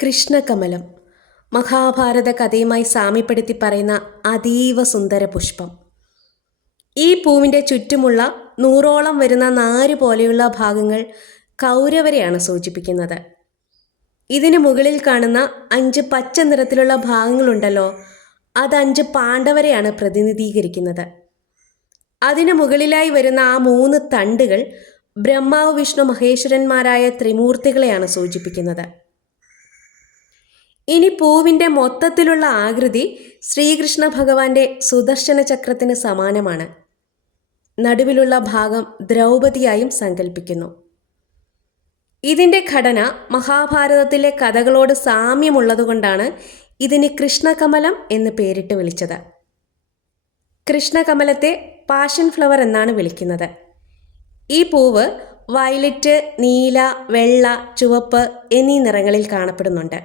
കൃഷ്ണകമലം മഹാഭാരത കഥയുമായി സാമ്യപ്പെടുത്തി പറയുന്ന അതീവ സുന്ദര പുഷ്പം. ഈ പൂവിൻ്റെ ചുറ്റുമുള്ള 100ഓളം വരുന്ന നാര് പോലെയുള്ള ഭാഗങ്ങൾ കൗരവരെയാണ് സൂചിപ്പിക്കുന്നത്. ഇതിന് മുകളിൽ കാണുന്ന 5 പച്ച നിറത്തിലുള്ള ഭാഗങ്ങളുണ്ടല്ലോ, അത് 5 പാണ്ഡവരെയാണ് പ്രതിനിധീകരിക്കുന്നത്. അതിന് മുകളിലായി വരുന്ന ആ 3 തണ്ടുകൾ ബ്രഹ്മാവ് വിഷ്ണു മഹേശ്വരന്മാരായ ത്രിമൂർത്തികളെയാണ് സൂചിപ്പിക്കുന്നത്. ഇനി പൂവിൻ്റെ മൊത്തത്തിലുള്ള ആകൃതി ശ്രീകൃഷ്ണ ഭഗവാന്റെ സുദർശന ചക്രത്തിന് സമാനമാണ്. നടുവിലുള്ള ഭാഗം ദ്രൗപദിയായും സങ്കല്പിക്കുന്നു. ഇതിൻ്റെ ഘടന മഹാഭാരതത്തിലെ കഥകളോട് സാമ്യമുള്ളതുകൊണ്ടാണ് ഇതിന് കൃഷ്ണകമലം എന്ന് പേരിട്ട് വിളിച്ചത്. കൃഷ്ണകമലത്തെ പാഷൻ ഫ്ലവർ എന്നാണ് വിളിക്കുന്നത്. ഈ പൂവ് വയലറ്റ്, നീല, വെള്ള, ചുവപ്പ് എന്നീ നിറങ്ങളിൽ കാണപ്പെടുന്നുണ്ട്.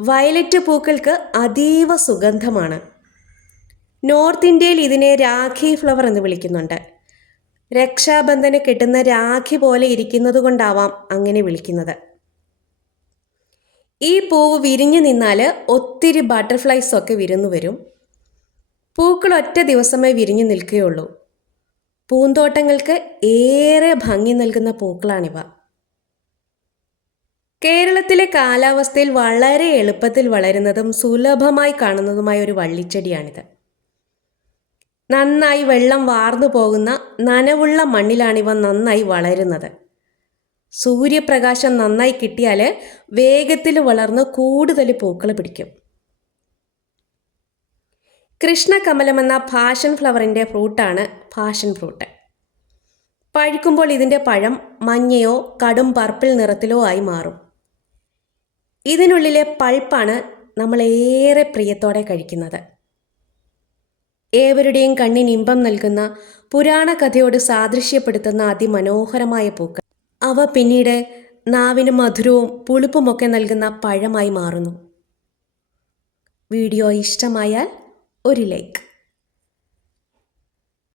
വയലറ്റ് പൂക്കൾക്ക് അതീവ സുഗന്ധമാണ്. നോർത്ത് ഇന്ത്യയിൽ ഇതിനെ രാഖി ഫ്ലവർ എന്ന് വിളിക്കുന്നുണ്ട്. രക്ഷാബന്ധന് കെട്ടുന്ന രാഖി പോലെ ഇരിക്കുന്നത് കൊണ്ടാവാം അങ്ങനെ വിളിക്കുന്നത്. ഈ പൂവ് വിരിഞ്ഞു നിന്നാൽ ഒത്തിരി ബട്ടർഫ്ലൈസ് ഒക്കെ വിരുന്നു വരും. പൂക്കൾ ഒറ്റ ദിവസമേ വിരിഞ്ഞു നിൽക്കുകയുള്ളൂ. പൂന്തോട്ടങ്ങൾക്ക് ഏറെ ഭംഗി നൽകുന്ന പൂക്കളാണിവ. കേരളത്തിലെ കാലാവസ്ഥയിൽ വളരെ എളുപ്പത്തിൽ വളരുന്നതും സുലഭമായി കാണുന്നതുമായ ഒരു വള്ളിച്ചെടിയാണിത്. നന്നായി വെള്ളം വാർന്നു പോകുന്ന നനവുള്ള മണ്ണിലാണിവ നന്നായി വളരുന്നത്. സൂര്യപ്രകാശം നന്നായി കിട്ടിയാൽ വേഗത്തിൽ വളർന്ന് കൂടുതൽ പൂക്കൾ പിടിക്കും. കൃഷ്ണകമലം എന്ന പാഷൻ ഫ്ലവറിൻ്റെ ഫ്രൂട്ടാണ് പാഷൻ ഫ്രൂട്ട്. പഴുക്കുമ്പോൾ ഇതിൻ്റെ പഴം മഞ്ഞയോ കടും പർപ്പിൾ നിറത്തിലോ ആയി മാറും. ഇതിനുള്ളിലെ പൾപ്പാണ് നമ്മൾ ഏറെ പ്രിയത്തോടെ കഴിക്കുന്നത്. ഏവരുടെയും കണ്ണിന് ഇമ്പം നൽകുന്ന പുരാണ കഥയോട് സാദൃശ്യപ്പെടുത്തുന്ന അതിമനോഹരമായ പൂക്കൾ. അവ പിന്നീട് നാവിന് മധുരവും പുളിപ്പുമൊക്കെ നൽകുന്ന പഴമായി മാറുന്നു. വീഡിയോ ഇഷ്ടമായാൽ ഒരു ലൈക്ക്.